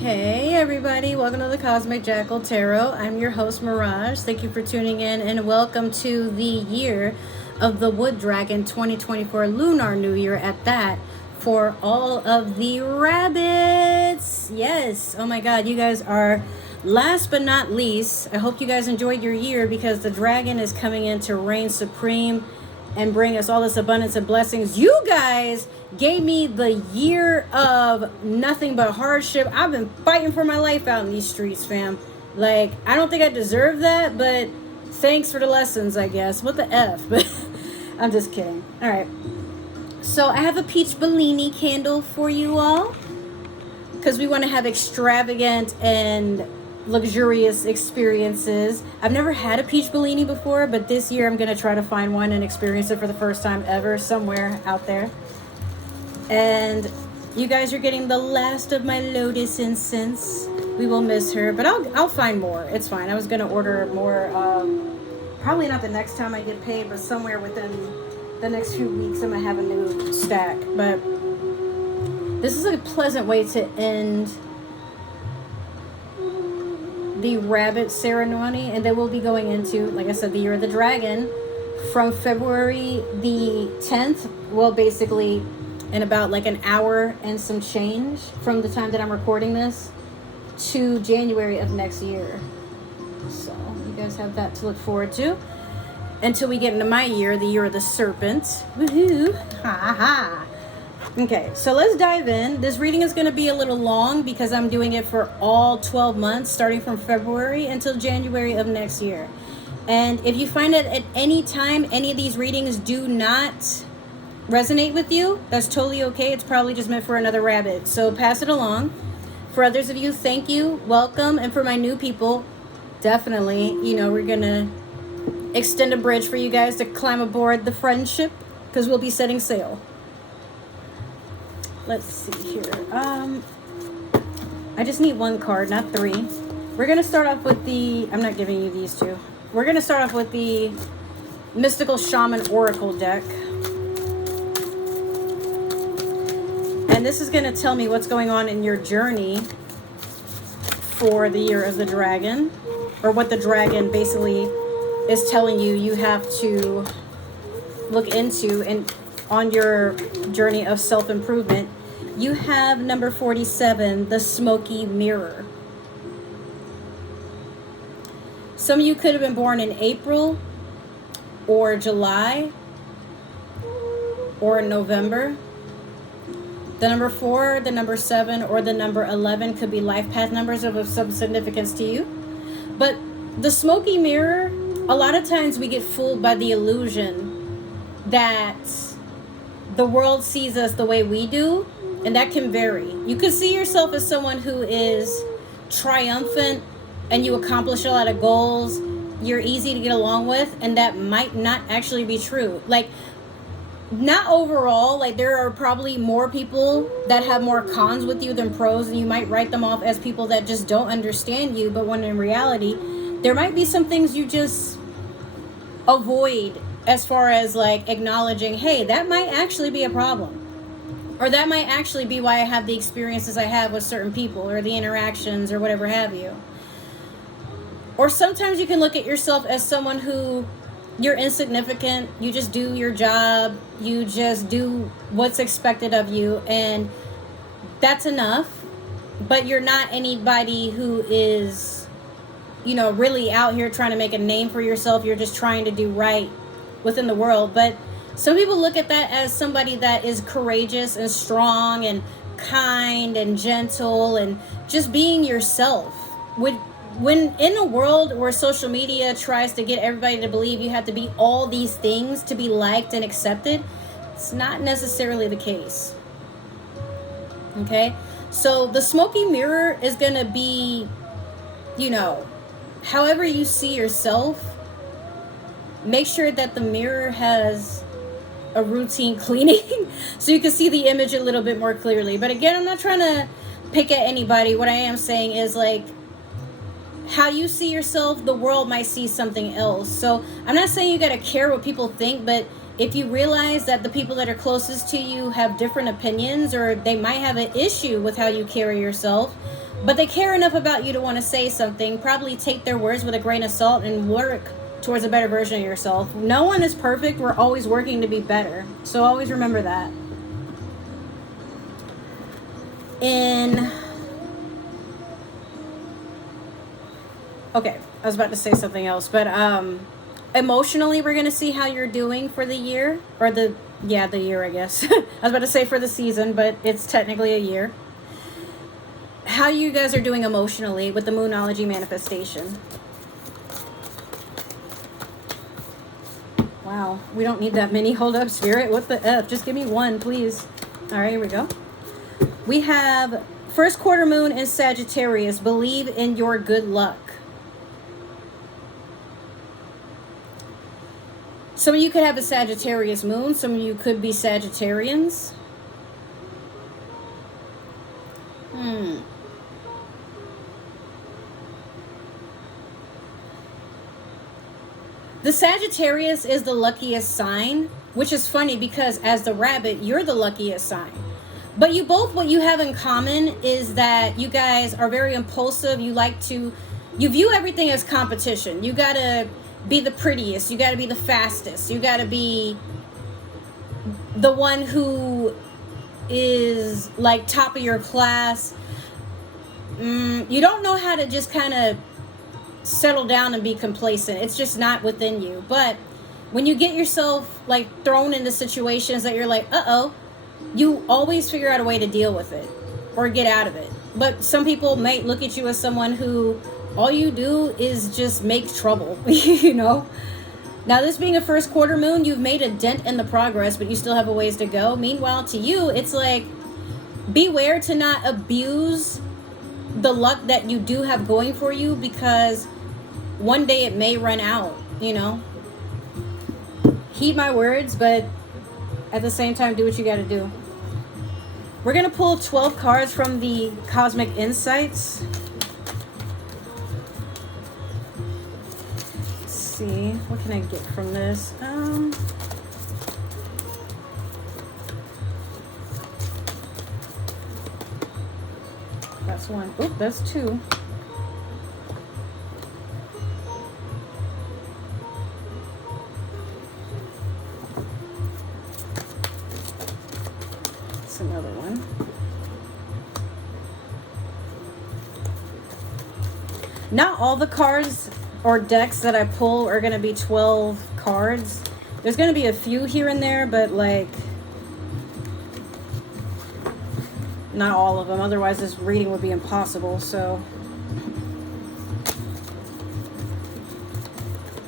Hey everybody, welcome to the Cosmic Jackal Tarot. I'm your host Mirage. Thank you for tuning in and welcome to the year of the Wood Dragon 2024 Lunar New Year at that for all of the rabbits. Yes, oh my god, you guys are last but not least. I hope you guys enjoyed your year because the dragon is coming in to reign supreme and bring us all this abundance and blessings. You guys gave me the year of nothing but hardship. I've been fighting for my life out in these streets, fam. Like, I don't think I deserve that, but thanks for the lessons, I guess. What the F? But I'm just kidding. All right. So I have a peach Bellini candle for you all because we want to have extravagant and luxurious experiences. I've never had a peach Bellini before, but this year I'm going to try to find one and experience it for the first time ever somewhere out there. And you guys are getting the last of my lotus incense. We will miss her, but I'll find more. It's fine. I was going to order more, probably not the next time I get paid, but somewhere within the next few weeks I'm going to have a new stack. But this is a pleasant way to end the rabbit ceremony, and then we'll be going into, like I said, the year of the dragon from February the 10th. Well, basically in about like an hour and some change from the time that I'm recording this to January of next year. So you guys have that to look forward to until we get into my year, the year of the serpent. Woohoo! Ha ha! Okay, so let's dive in. This reading is going to be a little long because I'm doing it for all 12 months, starting from February until January of next year. And if you find that at any time any of these readings do not resonate with you, that's totally okay. It's probably just meant for another rabbit. So pass it along. For others of you, thank you, welcome. And for my new people, definitely, we're going to extend a bridge for you guys to climb aboard the friendship because we'll be setting sail. Let's see here. I just need one card, not three. We're going to start off with I'm not giving you these two. We're going to start off with the Mystical Shaman Oracle deck. And this is going to tell me what's going on in your journey for the year of the dragon. Or what the dragon basically is telling you have to look into and on your journey of self-improvement. You have number 47, the Smoky Mirror. Some of you could have been born in April or July or in November. The number 4, the number 7, or the number 11 could be life path numbers of some significance to you. But the Smoky Mirror, a lot of times we get fooled by the illusion that the world sees us the way we do, and that can vary. You could see yourself as someone who is triumphant and you accomplish a lot of goals, you're easy to get along with, and that might not actually be true. Like, not overall, like there are probably more people that have more cons with you than pros, and you might write them off as people that just don't understand you, but when in reality, there might be some things you just avoid as far as like acknowledging, hey, that might actually be a problem. Or that might actually be why I have the experiences I have with certain people or the interactions or whatever have you. Or sometimes you can look at yourself as someone who you're insignificant, you just do your job, you just do what's expected of you, and that's enough. But you're not anybody who is, really out here trying to make a name for yourself. You're just trying to do right within the world. But some people look at that as somebody that is courageous and strong and kind and gentle and just being yourself. When in a world where social media tries to get everybody to believe you have to be all these things to be liked and accepted, it's not necessarily the case. Okay? So the Smoky Mirror is going to be, however you see yourself, make sure that the mirror has a routine cleaning so you can see the image a little bit more clearly. But again, I'm not trying to pick at anybody. What I am saying is, like, how you see yourself, the world might see something else. So I'm not saying you got to care what people think, but if you realize that the people that are closest to you have different opinions, or they might have an issue with how you carry yourself, But they care enough about you to want to say something. Probably take their words with a grain of salt and work towards a better version of yourself. No one is perfect. We're always working to be better. So always remember that. Okay, I was about to say something else, but emotionally, we're gonna see how you're doing for the year, or the year, I guess. I was about to say for the season, but it's technically a year. How you guys are doing emotionally with the Moonology manifestation. Wow, we don't need that many. Hold up, Spirit. What the F? Just give me one, please. All right, here we go. We have first quarter moon in Sagittarius. Believe in your good luck. Some of you could have a Sagittarius moon. Some of you could be Sagittarians. The Sagittarius is the luckiest sign, which is funny because as the rabbit, you're the luckiest sign. But you both, what you have in common is that you guys are very impulsive. You view everything as competition. You gotta be the prettiest. You gotta be the fastest. You gotta be the one who is like top of your class. You don't know how to just kind of settle down and be complacent. It's just not within you. But when you get yourself like thrown into situations that you're like, uh-oh, you always figure out a way to deal with it or get out of it. But some people may look at you as someone who all you do is just make trouble, you know? Now, this being a first quarter moon, you've made a dent in the progress, but you still have a ways to go. Meanwhile, to you, it's like, beware to not abuse the luck that you do have going for you, because one day it may run out, you know? Heed my words, but at the same time, do what you got to do. We're going to pull 12 cards from the Cosmic Insights. Let's see. What can I get from this? That's one. Oop, that's two. That's another one. Not all the cards or decks that I pull are going to be 12 cards. There's going to be a few here and there, but like not all of them. Otherwise this reading would be impossible. So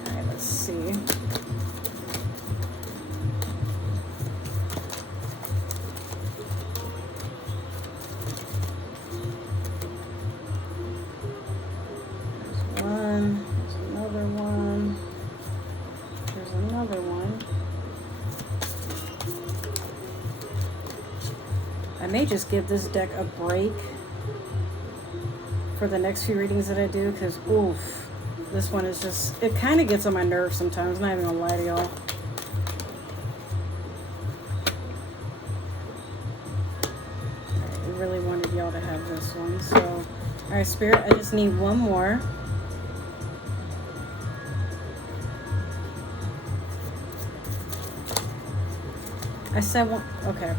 all right, let's see. I may just give this deck a break for the next few readings that I do, because oof, this one is just, it kind of gets on my nerves sometimes, not even gonna lie to y'all. I really wanted y'all to have this one, so all right, Spirit, I just need one more. I said one. Okay,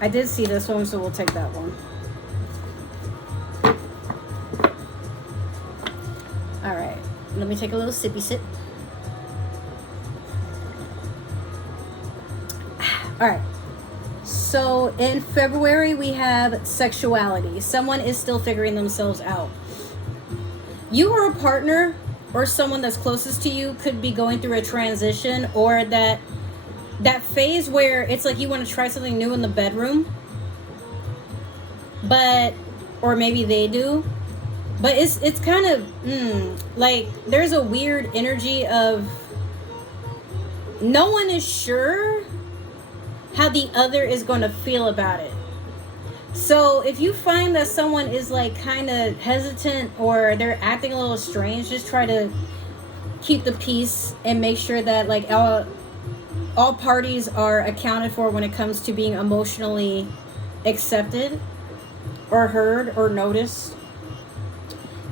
I did see this one, so we'll take that one. All right, let me take a little sippy sip. All right, so in February we have sexuality. Someone is still figuring themselves out. You or a partner or someone that's closest to you could be going through a transition, or that phase where it's like you want to try something new in the bedroom, but, or maybe they do, but it's kind of like there's a weird energy of no one is sure how the other is going to feel about it. So if you find that someone is like kind of hesitant or they're acting a little strange, just try to keep the peace and make sure that like all parties are accounted for when it comes to being emotionally accepted or heard or noticed.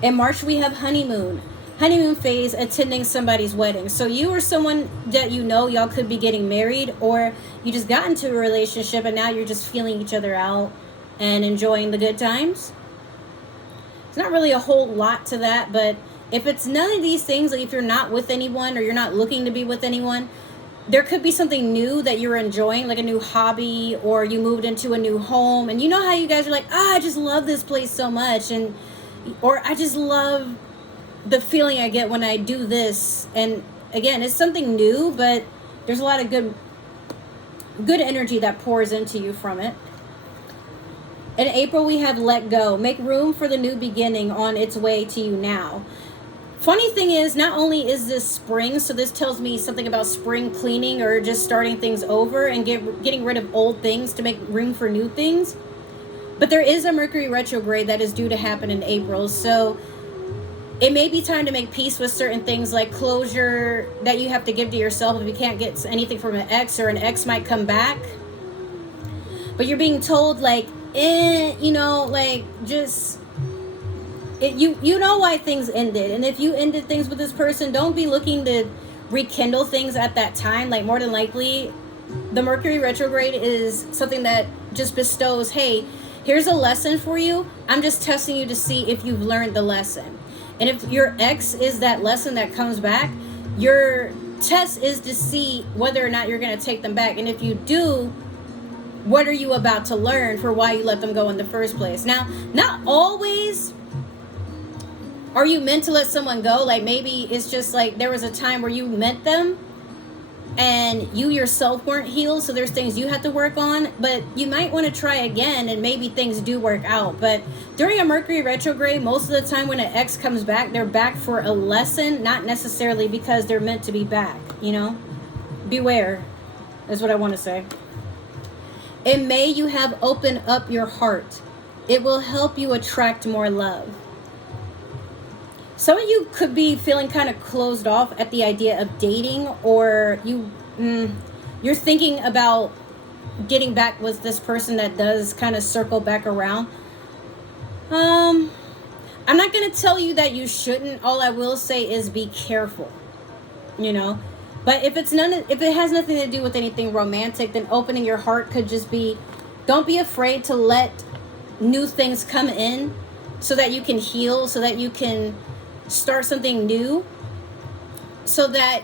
In March, we have honeymoon. Honeymoon phase, attending somebody's wedding. So you or someone that you know, y'all could be getting married, or you just got into a relationship and now you're just feeling each other out and enjoying the good times. It's not really a whole lot to that, but if it's none of these things, like if you're not with anyone or you're not looking to be with anyone, there could be something new that you're enjoying, like a new hobby, or you moved into a new home and you know how you guys are like, I just love this place so much, and or I just love the feeling I get when I do this. And again, it's something new, but there's a lot of good energy that pours into you from it. In April, we have let go. Make room for the new beginning on its way to you now. Funny thing is, not only is this spring, so this tells me something about spring cleaning or just starting things over and getting rid of old things to make room for new things, but there is a Mercury retrograde that is due to happen in April. So it may be time to make peace with certain things, like closure that you have to give to yourself if you can't get anything from an ex, or an ex might come back. But you're being told, like, you know, like, just... You know why things ended, and if you ended things with this person, don't be looking to rekindle things at that time. Like, more than likely, the Mercury retrograde is something that just bestows, hey, here's a lesson for you. I'm just testing you to see if you've learned the lesson. And if your ex is that lesson that comes back, your test is to see whether or not you're going to take them back. And if you do, what are you about to learn for why you let them go in the first place? Now, not always are you meant to let someone go. Like, maybe it's just like there was a time where you met them and you yourself weren't healed, so there's things you have to work on, but you might want to try again and maybe things do work out. But during a Mercury retrograde, most of the time when an ex comes back, they're back for a lesson, not necessarily because they're meant to be back, you know? Beware, is what I want to say. In May, you have open up your heart. It will help you attract more love. Some of you could be feeling kind of closed off at the idea of dating, or you're thinking about getting back with this person that does kind of circle back around. I'm not going to tell you that you shouldn't. All I will say is be careful, you know. But if it has nothing to do with anything romantic, then opening your heart could just be, don't be afraid to let new things come in so that you can heal, so that you can start something new, so that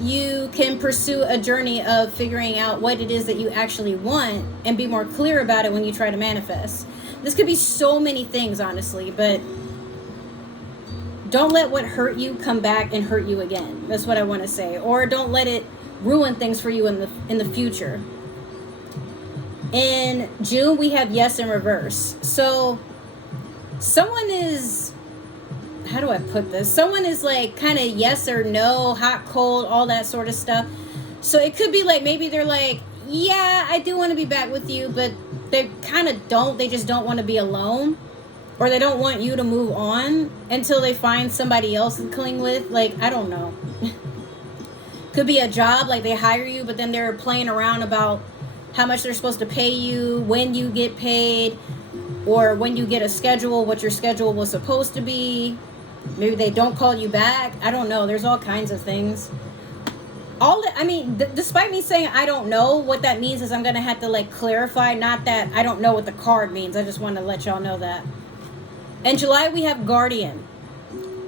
you can pursue a journey of figuring out what it is that you actually want and be more clear about it when you try to manifest. This could be so many things, honestly, but don't let what hurt you come back and hurt you again. That's what I want to say. Or don't let it ruin things for you in the future. In June, we have yes in reverse. So someone is, how do I put this? Someone is like kind of yes or no, hot, cold, all that sort of stuff. So it could be like, maybe they're like, yeah, I do want to be back with you, but they kind of don't. They just don't want to be alone, or they don't want you to move on until they find somebody else to cling with. Like, I don't know. Could be a job, like they hire you, but then they're playing around about how much they're supposed to pay you, when you get paid, or when you get a schedule, what your schedule was supposed to be. Maybe they don't call you back. I don't know. There's all kinds of things. Despite me saying I don't know, what that means is I'm going to have to like clarify. Not that I don't know what the card means. I just want to let y'all know that. In July, we have Guardian.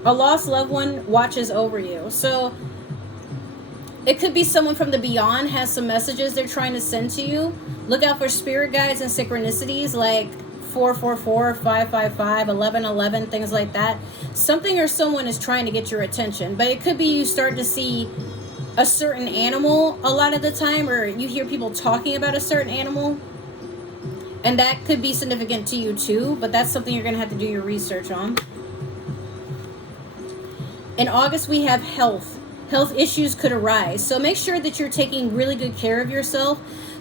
A lost loved one watches over you. So it could be someone from the beyond has some messages they're trying to send to you. Look out for spirit guides and synchronicities like 444, 555, 1111, things like that. Something or someone is trying to get your attention. But it could be you start to see a certain animal a lot of the time, or you hear people talking about a certain animal. And that could be significant to you too, but that's something you're going to have to do your research on. In August, we have health. Health issues could arise. So make sure that you're taking really good care of yourself.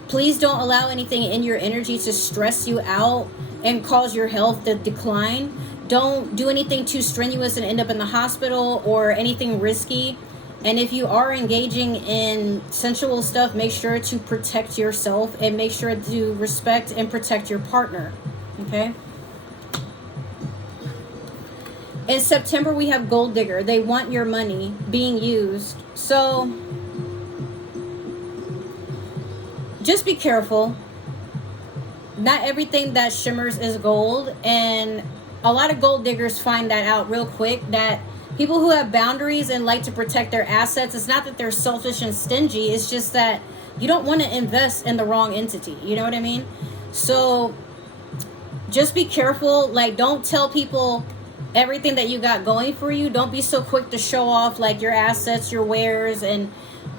Please don't allow anything in your energy to stress you out and cause your health to decline. Don't do anything too strenuous and end up in the hospital or anything risky. And if you are engaging in sensual stuff, make sure to protect yourself and make sure to respect and protect your partner. Okay? In September, we have gold digger. They want your money being used. So just be careful. Not everything that shimmers is gold, and a lot of gold diggers find that out real quick, that people who have boundaries and like to protect their assets, it's not that they're selfish and stingy, it's just that you don't want to invest in the wrong entity. You know what I mean? So just be careful. Like, don't tell people everything that you got going for you. Don't be so quick to show off like your assets, your wares, and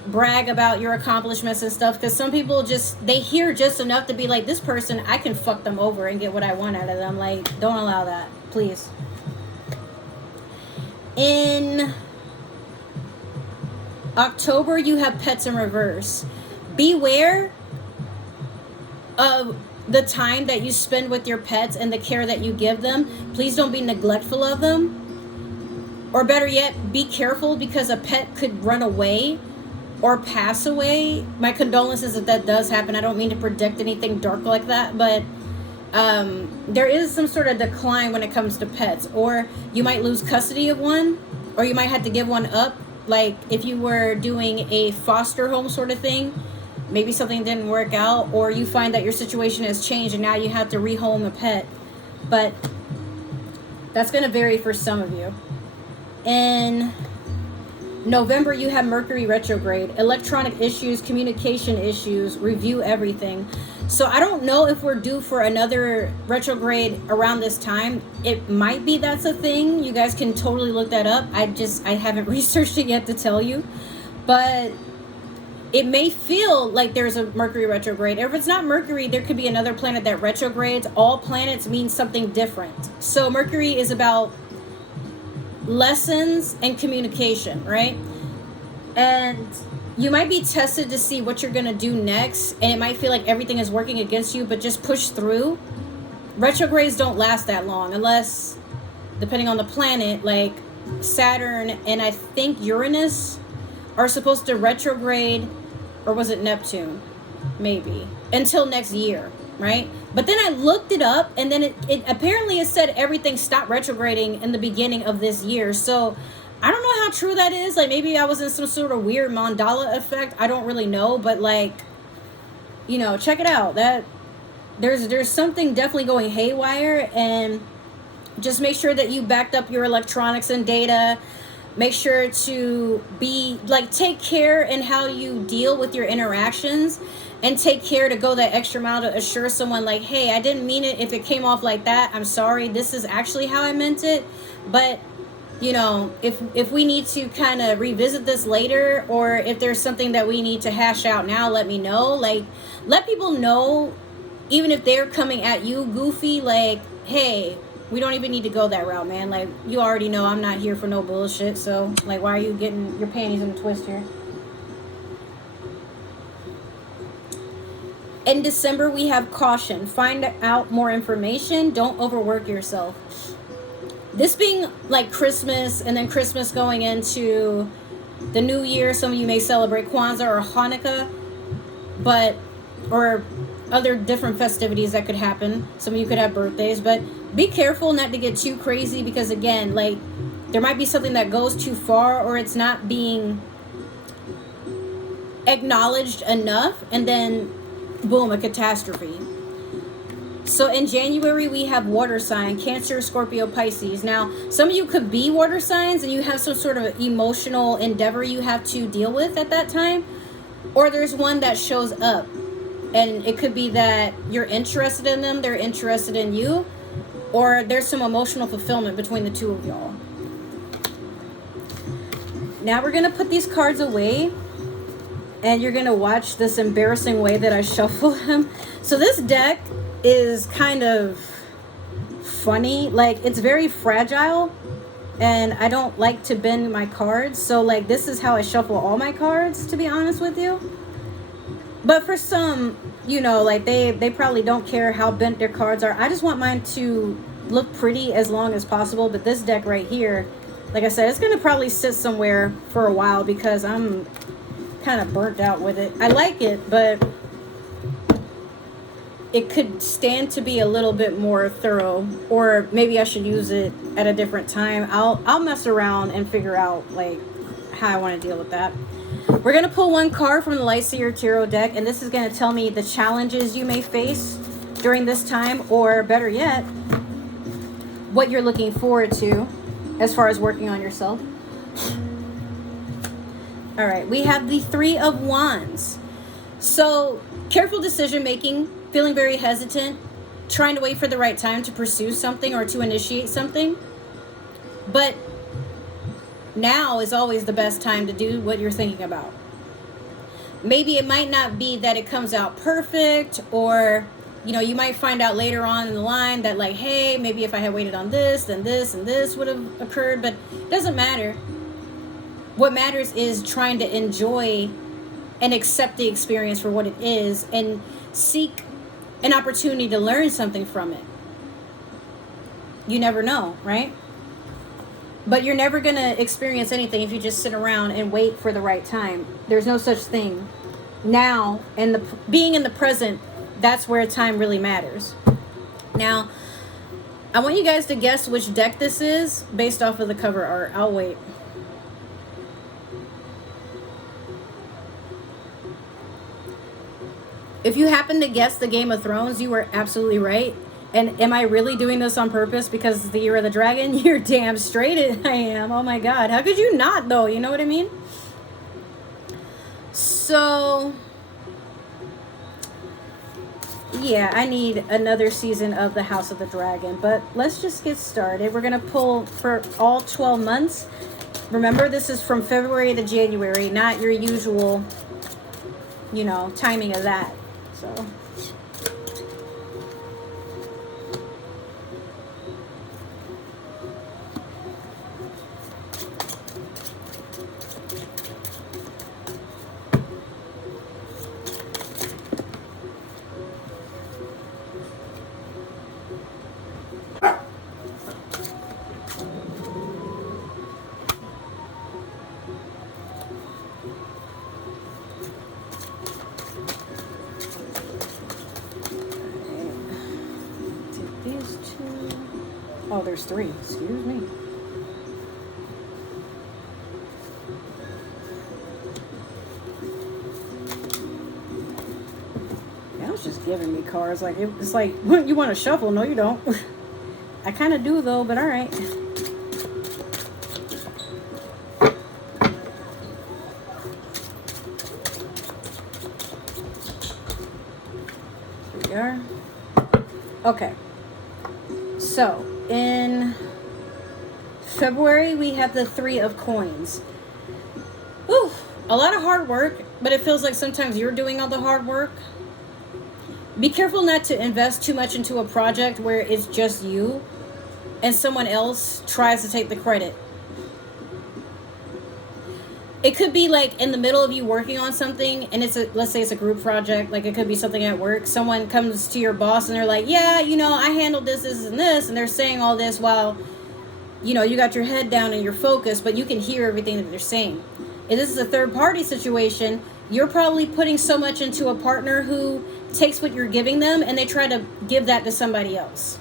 brag about your accomplishments and stuff, because some people just, they hear just enough to be like, this person, I can fuck them over and get what I want out of them. Like, don't allow that, please. In October, you have pets in reverse. Beware of the time that you spend with your pets and the care that you give them. Please don't be neglectful of them. Or better yet, be careful, because a pet could run away or pass away. My condolences if that does happen. I don't mean to predict anything dark like that, but there is some sort of decline when it comes to pets. Or you might lose custody of one, or you might have to give one up. Like if you were doing a foster home sort of thing, maybe something didn't work out, or you find that your situation has changed and now you have to rehome a pet. But that's going to vary for some of you. In November, you have Mercury retrograde. Electronic issues, communication issues, review everything. So I don't know if we're due for another retrograde around this time. It might be that's a thing. You guys can totally look that up. I haven't researched it yet to tell you. But it may feel like there's a Mercury retrograde. If it's not Mercury, there could be another planet that retrogrades. All planets mean something different. So Mercury is about lessons and communication, right? And you might be tested to see what you're going to do next, and it might feel like everything is working against you, but just push through. Retrogrades don't last that long, unless, depending on the planet, like Saturn and I think Uranus are supposed to retrograde, or was it Neptune? Maybe. Until next year, right? But then I looked it up, and then it apparently it said everything stopped retrograding in the beginning of this year. So I don't know how true that is. Like, maybe I was in some sort of weird mandala effect. I don't really know, but like, you know, check it out. That there's something definitely going haywire, and just make sure that you backed up your electronics and data. Make sure to be like, take care in how you deal with your interactions, and take care to go that extra mile to assure someone like, hey, I didn't mean it. If it came off like that, I'm sorry. This is actually how I meant it. But, you know, if we need to kind of revisit this later, or if there's something that we need to hash out now, let me know. Like, let people know, even if they're coming at you goofy, like, hey, we don't even need to go that route, man. Like, you already know I'm not here for no bullshit. So, like, why are you getting your panties in a twist here? In December, we have caution. Find out more information. Don't overwork yourself. This being like Christmas, and then Christmas going into the new year. Some of you may celebrate Kwanzaa or Hanukkah, or other different festivities that could happen. Some of you could have birthdays, but be careful not to get too crazy, because again, like, there might be something that goes too far, or it's not being acknowledged enough, and then boom, a catastrophe. So in January, we have water sign, Cancer, Scorpio, Pisces. Now, some of you could be water signs, and you have some sort of emotional endeavor you have to deal with at that time. Or there's one that shows up, and it could be that you're interested in them, they're interested in you, or there's some emotional fulfillment between the two of y'all. Now we're going to put these cards away, and you're going to watch this embarrassing way that I shuffle them. So this deck is kind of funny. Like, it's very fragile, and I don't like to bend my cards. So, like, this is how I shuffle all my cards, to be honest with you. But for some, you know, like, they probably don't care how bent their cards are. I just want mine to look pretty as long as possible. But this deck right here, like I said, it's going to probably sit somewhere for a while, because I'm kind of burnt out with it. I like it, but it could stand to be a little bit more thorough, or maybe I should use it at a different time. I'll mess around and figure out like how I want to deal with that. We're going to pull one card from the Lightseer Tarot deck, and this is going to tell me the challenges you may face during this time, or better yet, what you're looking forward to as far as working on yourself. All right, we have the Three of Wands. So, careful decision making, feeling very hesitant, trying to wait for the right time to pursue something or to initiate something. But now is always the best time to do what you're thinking about. Maybe it might not be that it comes out perfect, or you might find out later on in the line that like, hey, maybe if I had waited on this, then this and this would have occurred. But it doesn't matter. What matters is trying to enjoy and accept the experience for what it is, and seek an opportunity to learn something from it. You never know, right? But you're never going to experience anything if you just sit around and wait for the right time. There's no such thing. Now, and being in the present, that's where time really matters. Now, I want you guys to guess which deck this is based off of the cover art. I'll wait. If you happen to guess the Game of Thrones, you were absolutely right. And am I really doing this on purpose because it's the Year of the Dragon? You're damn straight I am. Oh my God. How could you not, though? You know what I mean? So, yeah, I need another season of the House of the Dragon. But let's just get started. We're going to pull for all 12 months. Remember, this is from February to January, not your usual, timing of that. So... Oh, there's three. Excuse me. Yeah, I was just giving me cards. Like, it's like, you want to shuffle? No, you don't. I kind of do, though, but all right. Here we are. Okay. So, in February, we have the Three of Coins. Whew, a lot of hard work, but it feels like sometimes you're doing all the hard work. Be careful not to invest too much into a project where it's just you and someone else tries to take the credit. It could be like in the middle of you working on something, and let's say it's a group project, like it could be something at work. Someone comes to your boss and they're like, yeah, I handled this, and they're saying all this while, you got your head down and you're focused, but you can hear everything that they're saying. If this is a third party situation, you're probably putting so much into a partner who takes what you're giving them and they try to give that to somebody else.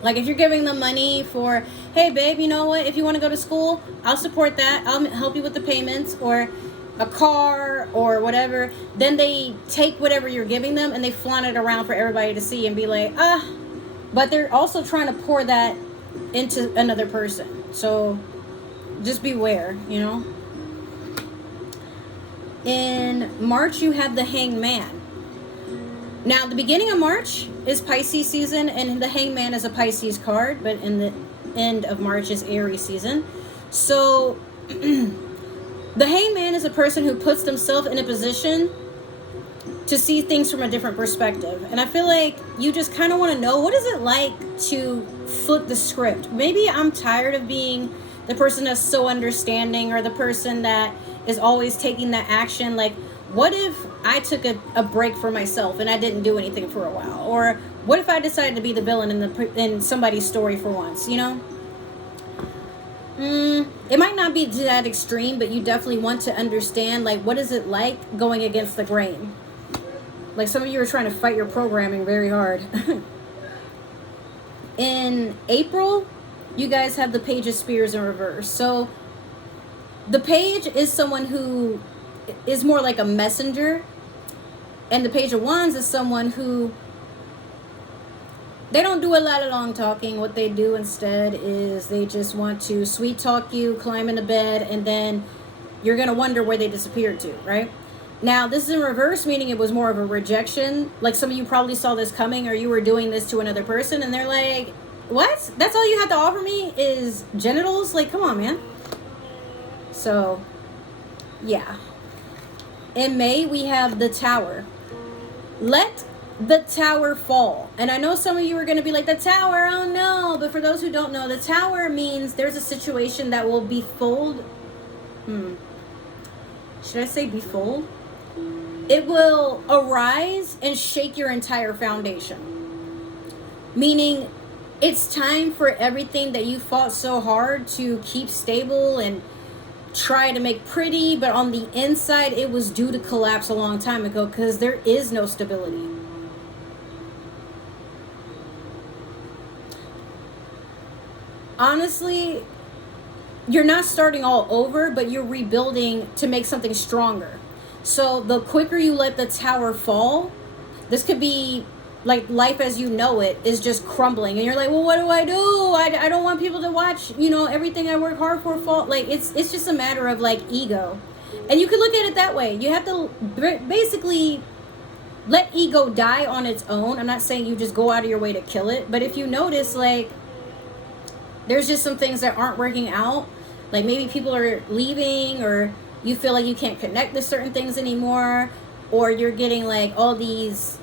Like if you're giving them money for, hey babe, you know what, if you want to go to school, I'll support that, I'll help you with the payments, or a car or whatever, then they take whatever you're giving them and they flaunt it around for everybody to see and be like, but they're also trying to pour that into another person. So just beware, In March, you have the Hanged Man. Now, the beginning of March is Pisces season, and the Hanged Man is a Pisces card, but in the end of March is Aries season. So, the Hanged Man is a person who puts themselves in a position to see things from a different perspective. And I feel like you just kind of want to know, what is it like to flip the script? Maybe I'm tired of being the person that's so understanding, or the person that is always taking that action. Like, what if I took a break for myself and I didn't do anything for a while? Or what if I decided to be the villain in somebody's story for once, It might not be to that extreme, but you definitely want to understand, like, what is it like going against the grain? Like some of you are trying to fight your programming very hard. In April, you guys have the Page of Spears in reverse. So the Page is someone who is more like a messenger. And the Page of Wands is someone who, they don't do a lot of long talking. What they do instead is they just want to sweet talk you, climb into bed, and then you're going to wonder where they disappeared to, right? Now, this is in reverse, meaning it was more of a rejection. Like some of you probably saw this coming, or you were doing this to another person, and they're like, what? That's all you had to offer me is genitals? Like, come on, man. So, yeah. In May, we have the Tower. Let the Tower fall. And I know some of you are going to be like, the Tower, oh no. But for those who don't know, the Tower means there's a situation that will befold. Should I say befold? It will arise and shake your entire foundation. Meaning, it's time for everything that you fought so hard to keep stable and try to make pretty, but on the inside, it was due to collapse a long time ago because there is no stability. Honestly, you're not starting all over, but you're rebuilding to make something stronger. So the quicker you let the Tower fall, this could be like life as you know it is just crumbling. And you're like, well, what do? I don't want people to watch, everything I work hard for fall. Like, it's just a matter of like ego. And you can look at it that way. You have to basically let ego die on its own. I'm not saying you just go out of your way to kill it. But if you notice, like, there's just some things that aren't working out. Like maybe people are leaving, or you feel like you can't connect to certain things anymore, or you're getting like all these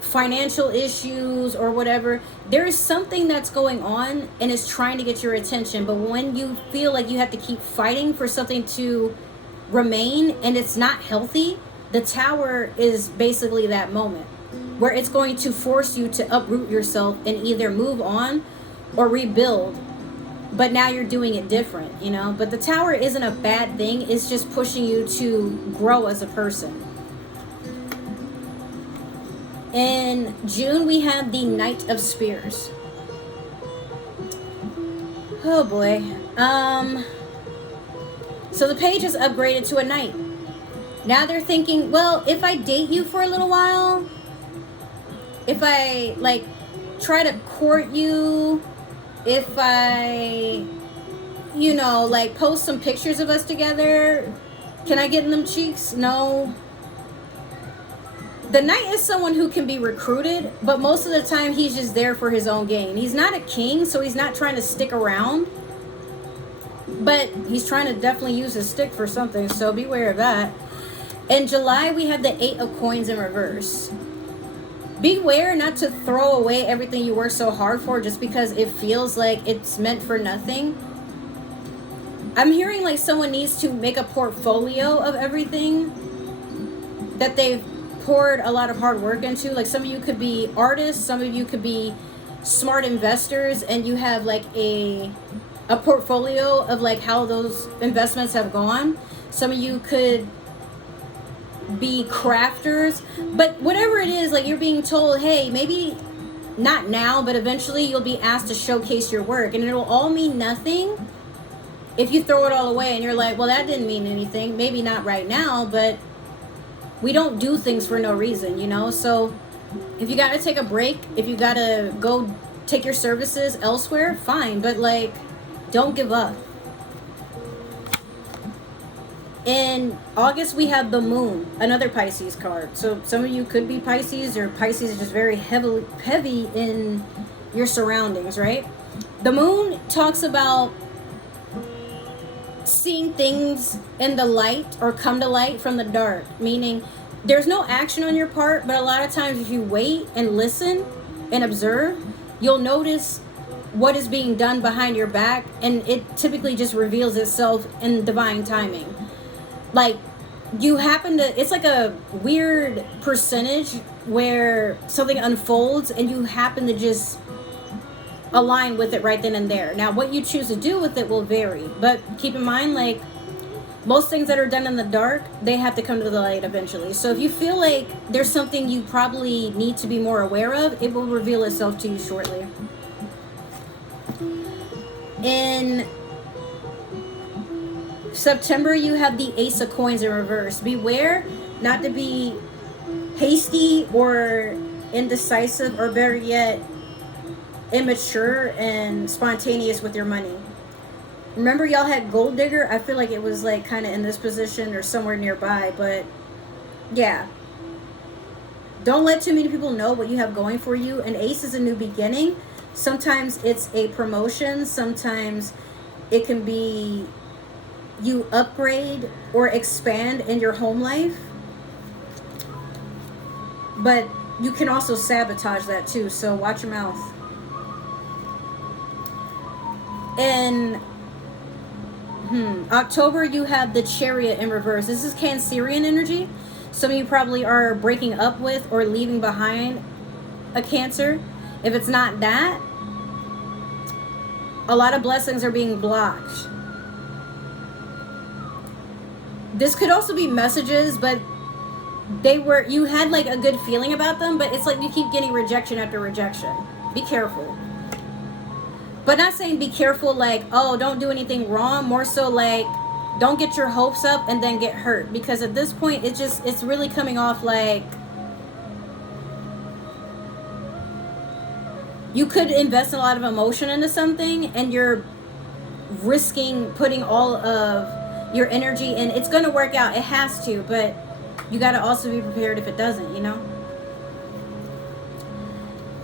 financial issues or whatever. There is something that's going on and it's trying to get your attention. But when you feel like you have to keep fighting for something to remain and it's not healthy, the Tower is basically that moment where it's going to force you to uproot yourself and either move on or rebuild. But now you're doing it different, But the Tower isn't a bad thing. It's just pushing you to grow as a person. In June, we have the Knight of Spears. Oh boy. So the Page is upgraded to a Knight. Now they're thinking, well, if I date you for a little while, if I like try to court you, if I, like post some pictures of us together, can I get in them cheeks? No. The Knight is someone who can be recruited, but most of the time he's just there for his own gain. He's not a king, so he's not trying to stick around. But he's trying to definitely use his stick for something, so beware of that. In July, we have the 8 of Coins in reverse. Beware not to throw away everything you worked so hard for just because it feels like it's meant for nothing. I'm hearing like someone needs to make a portfolio of everything that they've poured a lot of hard work into. Like some of you could be artists, some of you could be smart investors, and you have like a portfolio of like how those investments have gone. Some of you could be crafters, but whatever it is, like you're being told, hey, maybe not now, but eventually you'll be asked to showcase your work, and it'll all mean nothing if you throw it all away and you're like, well, that didn't mean anything. Maybe not right now, but we don't do things for no reason, so if you gotta take a break, if you gotta go take your services elsewhere, fine, but like, don't give up. In August, we have the Moon, another Pisces card. So some of you could be Pisces, or Pisces is just very heavy in your surroundings, right? The Moon talks about seeing things in the light or come to light from the dark, meaning there's no action on your part, but a lot of times if you wait and listen and observe, you'll notice what is being done behind your back, and it typically just reveals itself in divine timing. Like, you happen to, it's like a weird percentage where something unfolds and you happen to just align with it right then and there. Now, what you choose to do with it will vary, but keep in mind, like, most things that are done in the dark, they have to come to the light eventually. So if you feel like there's something you probably need to be more aware of, it will reveal itself to you shortly. In September, you have the Ace of Coins in reverse. Beware not to be hasty or indecisive, or better yet, immature and spontaneous with your money. Remember, y'all had Gold Digger? I feel like it was like kind of in this position or somewhere nearby, but yeah. Don't let too many people know what you have going for you. An ace is a new beginning. Sometimes it's a promotion. Sometimes it can be you upgrade or expand in your home life. But you can also sabotage that too, so watch your mouth. In October, you have the Chariot in reverse. This is Cancerian energy. Some of you probably are breaking up with or leaving behind a Cancer. If it's not that, a lot of blessings are being blocked. This could also be messages, but you had like a good feeling about them, but it's like you keep getting rejection after rejection. Be careful. But not saying be careful like, oh, don't do anything wrong. More so like, don't get your hopes up and then get hurt. Because at this point, it's really coming off like you could invest a lot of emotion into something and you're risking putting all of your energy in. It's going to work out. It has to, but you got to also be prepared if it doesn't, you know?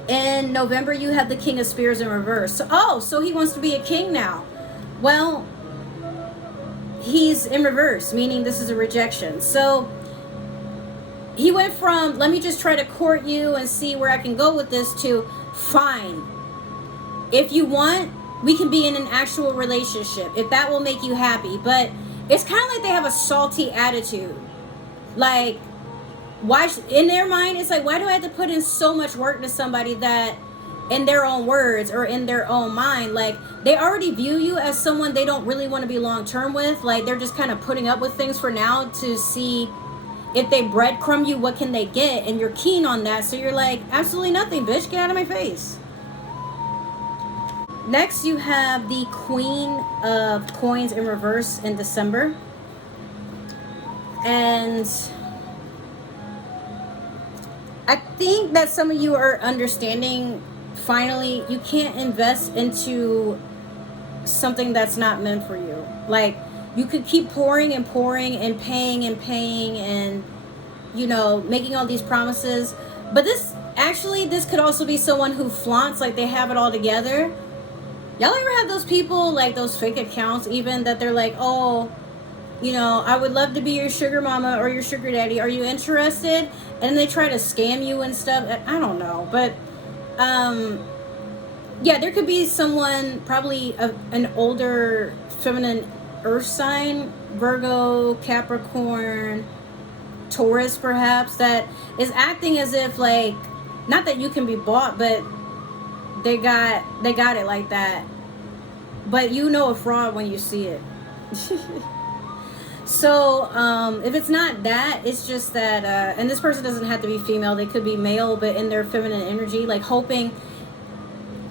In November, you have the King of Spears in reverse. So he wants to be a king now. Well, he's in reverse, meaning this is a rejection. So he went from, let me just try to court you and see where I can go with this, to, fine. If you want, we can be in an actual relationship, if that will make you happy. But it's kind of like they have a salty attitude. Like, why, in their mind, it's like, why do I have to put in so much work to somebody that, in their own words or in their own mind, like, they already view you as someone they don't really want to be long term with. Like, they're just kind of putting up with things for now to see if they breadcrumb you, what can they get? And you're keen on that. So you're like, absolutely nothing, bitch. Get out of my face. Next, you have the Queen of Coins in reverse in December. And I think that some of you are understanding, finally, you can't invest into something that's not meant for you. Like, you could keep pouring and pouring and paying and, you know, making all these promises. But this could also be someone who flaunts like they have it all together. Y'all ever have those people, like those fake accounts even, that they're like, oh, you know, I would love to be your sugar mama or your sugar daddy. Are you interested? And they try to scam you and stuff. I don't know. But, yeah, there could be someone, probably an older feminine earth sign, Virgo, Capricorn, Taurus perhaps, that is acting as if, like, not that you can be bought, but they got it like that. But you know a fraud when you see it. So, if it's not that, it's just that, and this person doesn't have to be female, they could be male, but in their feminine energy, like hoping,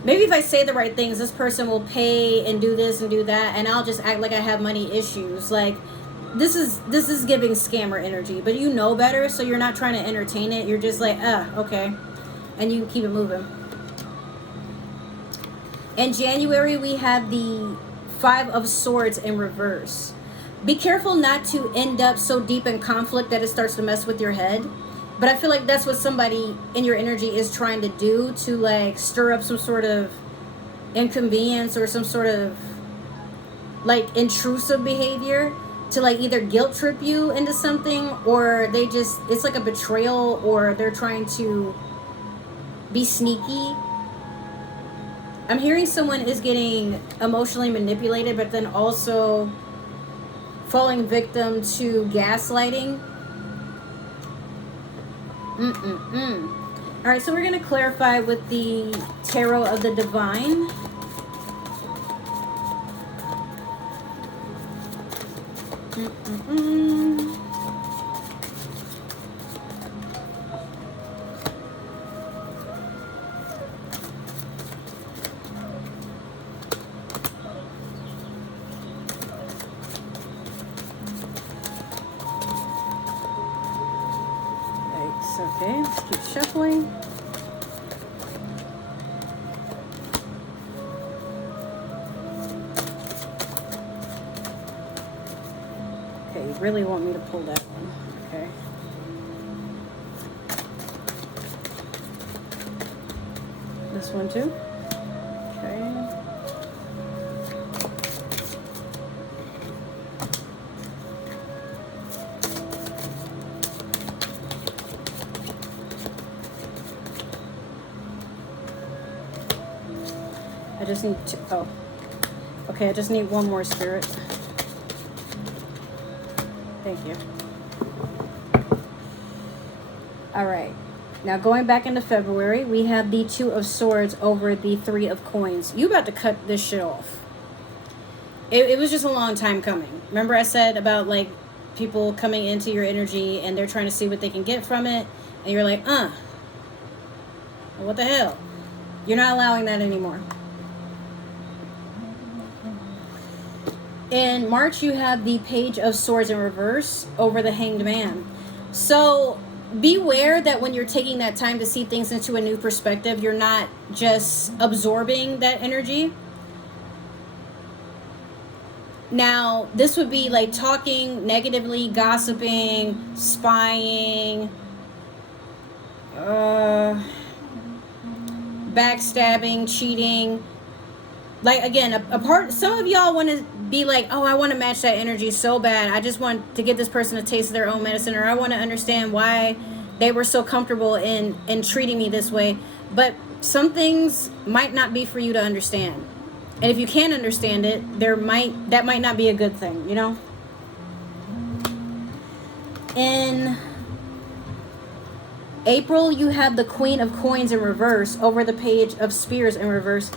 maybe if I say the right things, this person will pay and do this and do that, and I'll just act like I have money issues. Like, this is giving scammer energy, but you know better, so you're not trying to entertain it. You're just like, okay, and you keep it moving. In January, we have the Five of Swords in reverse. Be careful not to end up so deep in conflict that it starts to mess with your head. But I feel like that's what somebody in your energy is trying to do, to like stir up some sort of inconvenience or some sort of like intrusive behavior, to like either guilt trip you into something, or it's like a betrayal, or they're trying to be sneaky. I'm hearing someone is getting emotionally manipulated, but then also falling victim to gaslighting. All right, so we're going to clarify with the Tarot of the Divine. Okay, let's keep shuffling. Okay, you really want me to pull that one. Okay. This one too. Okay. I just need to, oh, okay, I just need one more spirit. Thank you. All right, now going back into February, we have the Two of Swords over the Three of Coins. You about to cut this shit off. It was just a long time coming. Remember I said about like people coming into your energy and they're trying to see what they can get from it, and you're like, what the hell? You're not allowing that anymore. In March, you have the Page of Swords in reverse over the Hanged Man. So beware that when you're taking that time to see things into a new perspective, you're not just absorbing that energy. Now, this would be like talking negatively, gossiping, spying, backstabbing, cheating. Like, again, a part, some of y'all want to be like, oh, I want to match that energy so bad. I just want to give this person a taste of their own medicine, or I want to understand why they were so comfortable in treating me this way. But some things might not be for you to understand. And if you can't understand it, that might not be a good thing, you know? In April, you have the Queen of Coins in reverse over the Page of Spears in reverse.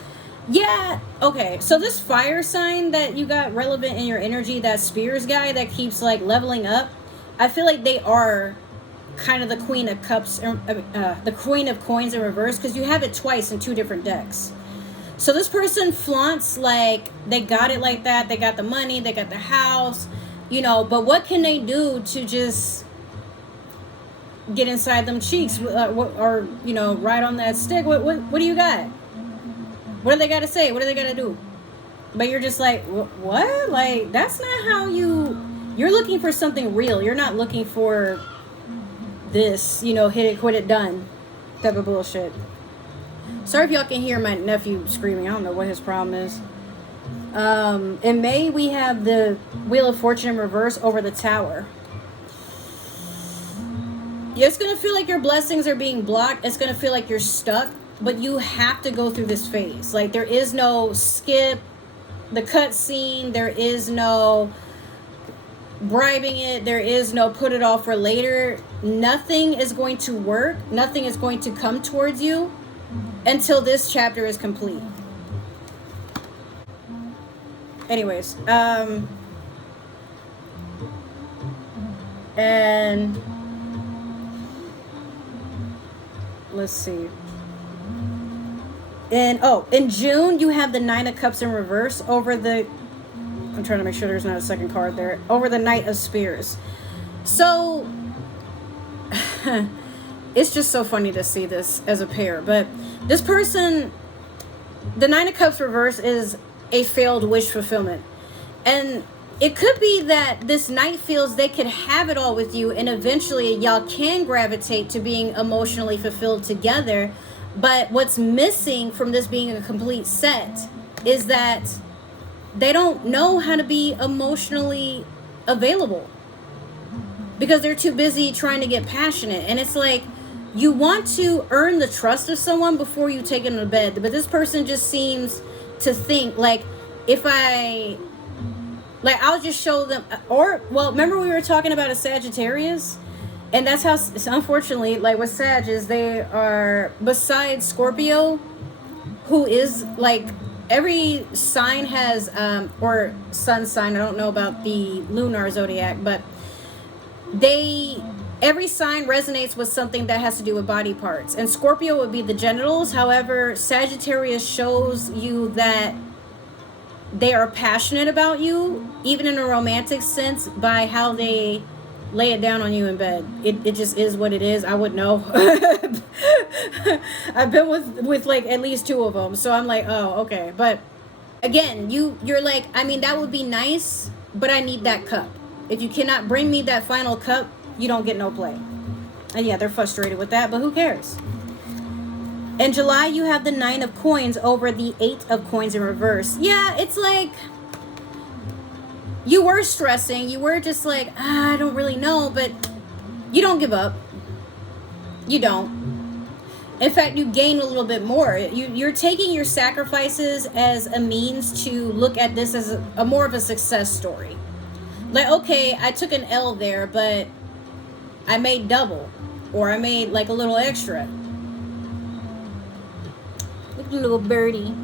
Yeah, okay, so this fire sign that you got relevant in your energy, that Spears guy that keeps like leveling up, I feel like they are kind of the Queen of Cups, the Queen of Coins in reverse, because you have it twice in two different decks. So this person flaunts like they got it like that, they got the money, they got the house, you know, but what can they do to just get inside them cheeks, or you know, ride on that stick? What do you got? What do they got to say? What do they got to do? But you're just like, what? Like, that's not how you're looking for something real. You're not looking for this, you know, hit it, quit it, done type of bullshit. Sorry if y'all can hear my nephew screaming. I don't know what his problem is. In May, we have the Wheel of Fortune in reverse over the Tower. Yeah, it's going to feel like your blessings are being blocked. It's going to feel like you're stuck. But you have to go through this phase. Like, there is no skip the cut scene. There is no bribing it. There is no put it off for later. Nothing is going to work. Nothing is going to come towards you until this chapter is complete. Anyways, and let's see. In June, you have the Nine of Cups in reverse over the, I'm trying to make sure there's not a second card there, over the Knight of Spears. So, it's just so funny to see this as a pair. But this person, the Nine of Cups reverse is a failed wish fulfillment. And it could be that this knight feels they could have it all with you, and eventually y'all can gravitate to being emotionally fulfilled together. But what's missing from this being a complete set is that they don't know how to be emotionally available because they're too busy trying to get passionate. And it's like, you want to earn the trust of someone before you take them to bed. But this person just seems to think like, I'll just show them, or, well, remember we were talking about a Sagittarius? And that's how, unfortunately, like with Sag, is they are, besides Scorpio, who is like every sign has, or sun sign, I don't know about the lunar zodiac, but every sign resonates with something that has to do with body parts. And Scorpio would be the genitals. However, Sagittarius shows you that they are passionate about you, even in a romantic sense, by how they lay it down on you in bed. It just is what it is. I would know. I've been with like at least 2 of them, so I'm like, oh, okay. But again, you're like, I mean, that would be nice, but I need that cup. If you cannot bring me that final cup, you don't get no play. And yeah, they're frustrated with that, but who cares? In July, you have the 9 of Coins over the 8 of Coins in reverse. Yeah, it's like you were stressing. You were just like, I don't really know, but you don't give up. You don't. In fact, you gain a little bit more. You're taking your sacrifices as a means to look at this as a more of a success story. Like, okay, I took an L there, but I made double, or I made like a little extra. Look at the little birdie.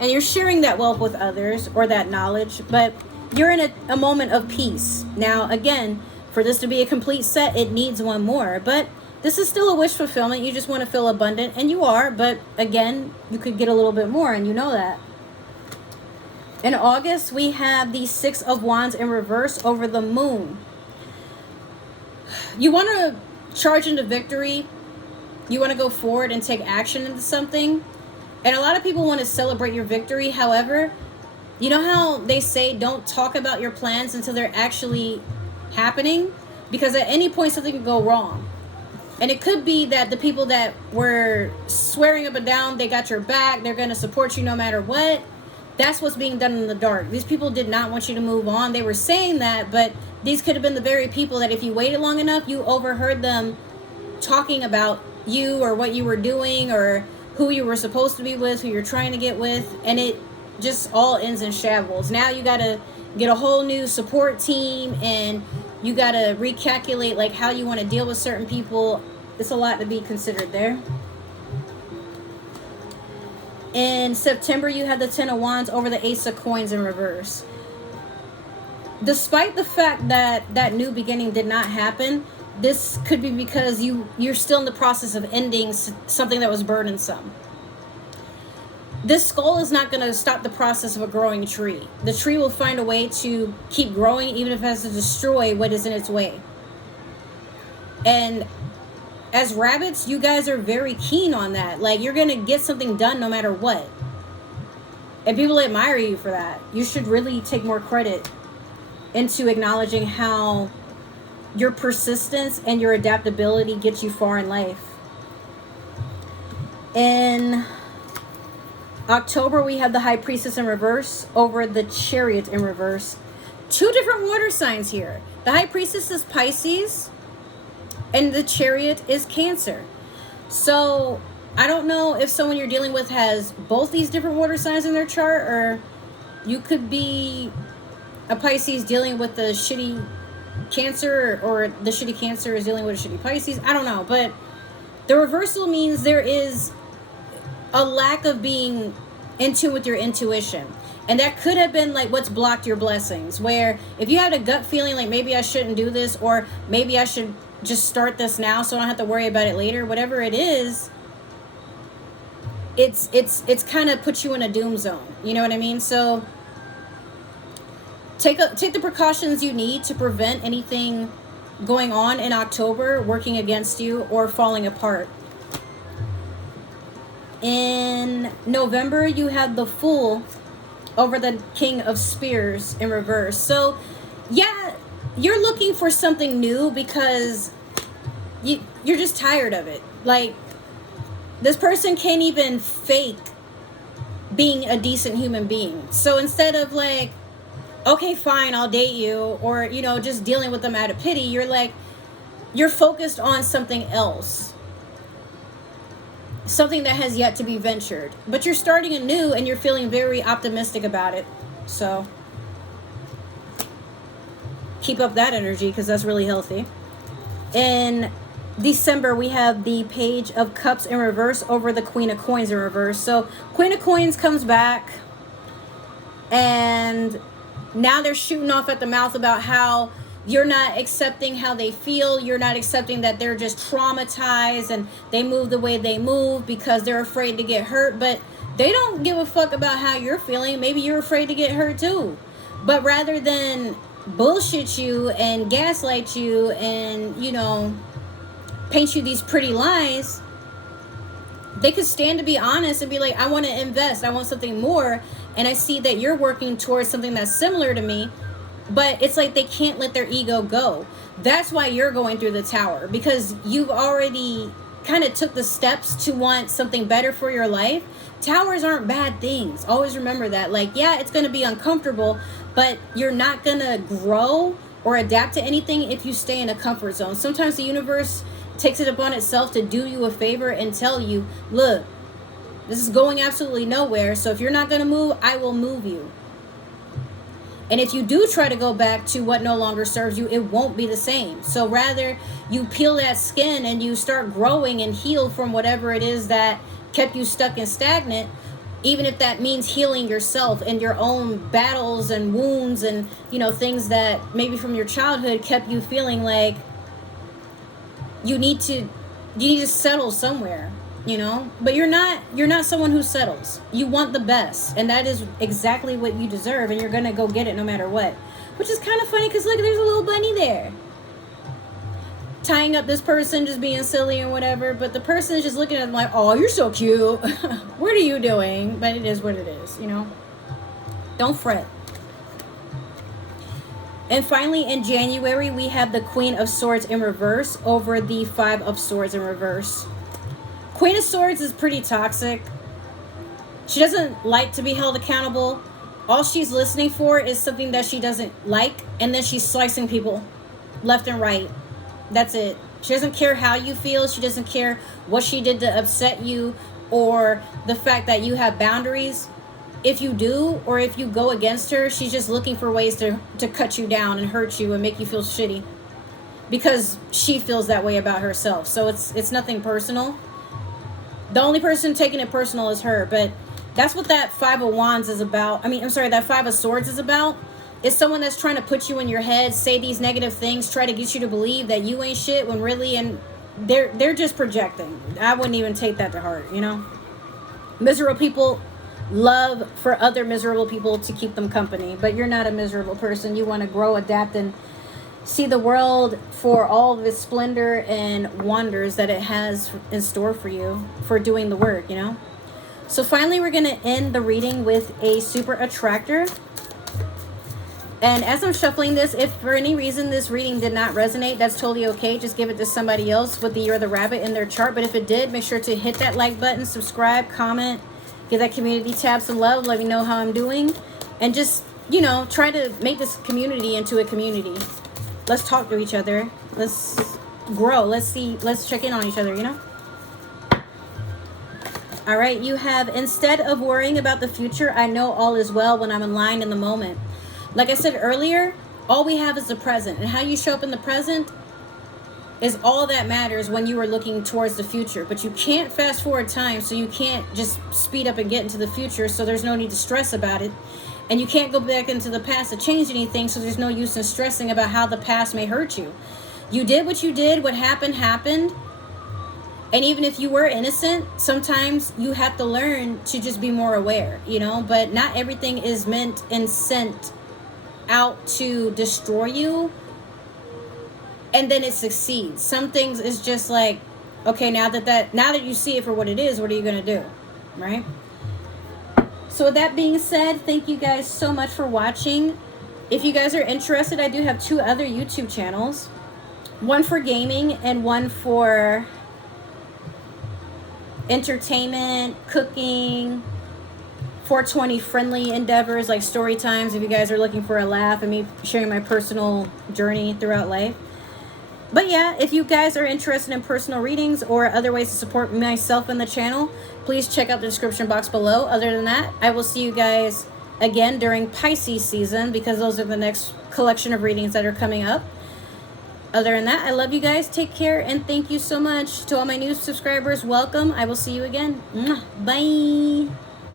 And you're sharing that wealth with others, or that knowledge, but you're in a moment of peace. Now, again, for this to be a complete set, it needs one more, but this is still a wish fulfillment. You just want to feel abundant, and you are, but again, you could get a little bit more, and you know that. In August, we have the 6 of Wands in reverse over the Moon. You want to charge into victory. You want to go forward and take action into something. And a lot of people want to celebrate your victory. However, you know how they say don't talk about your plans until they're actually happening? Because at any point, something can go wrong. And it could be that the people that were swearing up and down, they got your back, they're going to support you no matter what. That's what's being done in the dark. These people did not want you to move on. They were saying that, but these could have been the very people that if you waited long enough, you overheard them talking about you or what you were doing or who you were supposed to be with, who you're trying to get with, and it just all ends in shambles. Now you got to get a whole new support team, and you got to recalculate like how you want to deal with certain people. It's a lot to be considered there. In September, you have the 10 of Wands over the Ace of Coins in reverse. Despite the fact that that new beginning did not happen, this could be because you're still in the process of ending something that was burdensome. This skull is not going to stop the process of a growing tree. The tree will find a way to keep growing, even if it has to destroy what is in its way. And as rabbits, you guys are very keen on that. Like, you're going to get something done no matter what. And people admire you for that. You should really take more credit into acknowledging how your persistence and your adaptability gets you far in life. In October, we have the High Priestess in reverse over the Chariot in reverse. 2 different water signs here. The High Priestess is Pisces, and the Chariot is Cancer. So I don't know if someone you're dealing with has both these different water signs in their chart, or you could be a Pisces dealing with the shitty Cancer, or the shitty Cancer is dealing with a shitty Pisces. I don't know, but the reversal means there is a lack of being in tune with your intuition. And that could have been like what's blocked your blessings, where if you had a gut feeling like maybe I shouldn't do this, or maybe I should just start this now so I don't have to worry about it later, whatever it is, it's kind of puts you in a doom zone. You know what I mean? So take the precautions you need to prevent anything going on in October working against you or falling apart. In November, you have the Fool over the King of Spears in reverse. So yeah, you're looking for something new because you're just tired of it. Like, this person can't even fake being a decent human being. So instead of like, okay, fine, I'll date you, or, you know, just dealing with them out of pity, you're like, you're focused on something else. Something that has yet to be ventured. But you're starting anew and you're feeling very optimistic about it. So keep up that energy, because that's really healthy. In December, we have the Page of Cups in reverse over the Queen of Coins in reverse. So Queen of Coins comes back, and now they're shooting off at the mouth about how you're not accepting how they feel. You're not accepting that they're just traumatized and they move the way they move because they're afraid to get hurt. But they don't give a fuck about how you're feeling. Maybe you're afraid to get hurt too. But rather than bullshit you and gaslight you and, you know, paint you these pretty lies, they could stand to be honest and be like, I want to invest. I want something more. And I see that you're working towards something that's similar to me. But it's like they can't let their ego go. That's why you're going through the Tower, because you've already kind of took the steps to want something better for your life. Towers aren't bad things. Always remember that. Like, yeah, it's going to be uncomfortable, but you're not going to grow or adapt to anything if you stay in a comfort zone. Sometimes the universe takes it upon itself to do you a favor and tell you, look, this is going absolutely nowhere. So if you're not going to move, I will move you. And if you do try to go back to what no longer serves you, it won't be the same. So rather, you peel that skin and you start growing and heal from whatever it is that kept you stuck and stagnant, even if that means healing yourself and your own battles and wounds and, you know, things that maybe from your childhood kept you feeling like you need to settle somewhere. You know, but you're not someone who settles. You want the best, and that is exactly what you deserve, and you're gonna go get it no matter what. Which is kind of funny because look, there's a little bunny there tying up this person, just being silly and whatever, but the person is just looking at them like, oh, you're so cute. What are you doing? But it is what it is, you know. Don't fret. And finally, in January, we have the Queen of Swords in reverse over the Five of Swords in reverse. Queen of Swords is pretty toxic. She doesn't like to be held accountable. All she's listening for is something that she doesn't like, and then she's slicing people left and right. That's it. She doesn't care how you feel. She doesn't care what she did to upset you or the fact that you have boundaries. If you do, or if you go against her, she's just looking for ways to cut you down and hurt you and make you feel shitty because she feels that way about herself. So it's nothing personal. The only person taking it personal is her, but that's what that Five of Wands is about. That Five of Swords is about. It's someone that's trying to put you in your head, say these negative things, try to get you to believe that you ain't shit when really, and they're just projecting. I wouldn't even take that to heart, you know? Miserable people love for other miserable people to keep them company, but you're not a miserable person. You want to grow, adapt, and see the world for all of its splendor and wonders that it has in store for you for doing the work, you know? So finally, we're going to end the reading with a super attractor. And as I'm shuffling this, if for any reason this reading did not resonate, that's totally okay. Just give it to somebody else with the Year of the Rabbit in their chart. But if it did, make sure to hit that like button, subscribe, comment, give that community tab some love, let me know how I'm doing. And just, you know, try to make this community into a community. Let's talk to each other. Let's grow. Let's check in on each other, you know? All right, you have, instead of worrying about the future, I know all is well when I'm aligned in the moment. Like I said earlier, all we have is the present. And how you show up in the present is all that matters when you are looking towards the future. But you can't fast forward time, so you can't just speed up and get into the future, so there's no need to stress about it. And you can't go back into the past to change anything, so there's no use in stressing about how the past may hurt you. You did what you did. What happened, happened. And even if you were innocent, sometimes you have to learn to just be more aware, you know? But not everything is meant and sent out to destroy you, and then it succeeds. Some things is just like, okay, now that you see it for what it is, what are you going to do, right? So with that being said, thank you guys so much for watching. If you guys are interested, I do have 2 other YouTube channels. One for gaming and one for entertainment, cooking, 420 friendly endeavors like story times if you guys are looking for a laugh and me sharing my personal journey throughout life. But yeah, if you guys are interested in personal readings or other ways to support myself and the channel, please check out the description box below. Other than that, I will see you guys again during Pisces season, because those are the next collection of readings that are coming up. Other than that, I love you guys. Take care, and thank you so much. To all my new subscribers, welcome. I will see you again. Bye.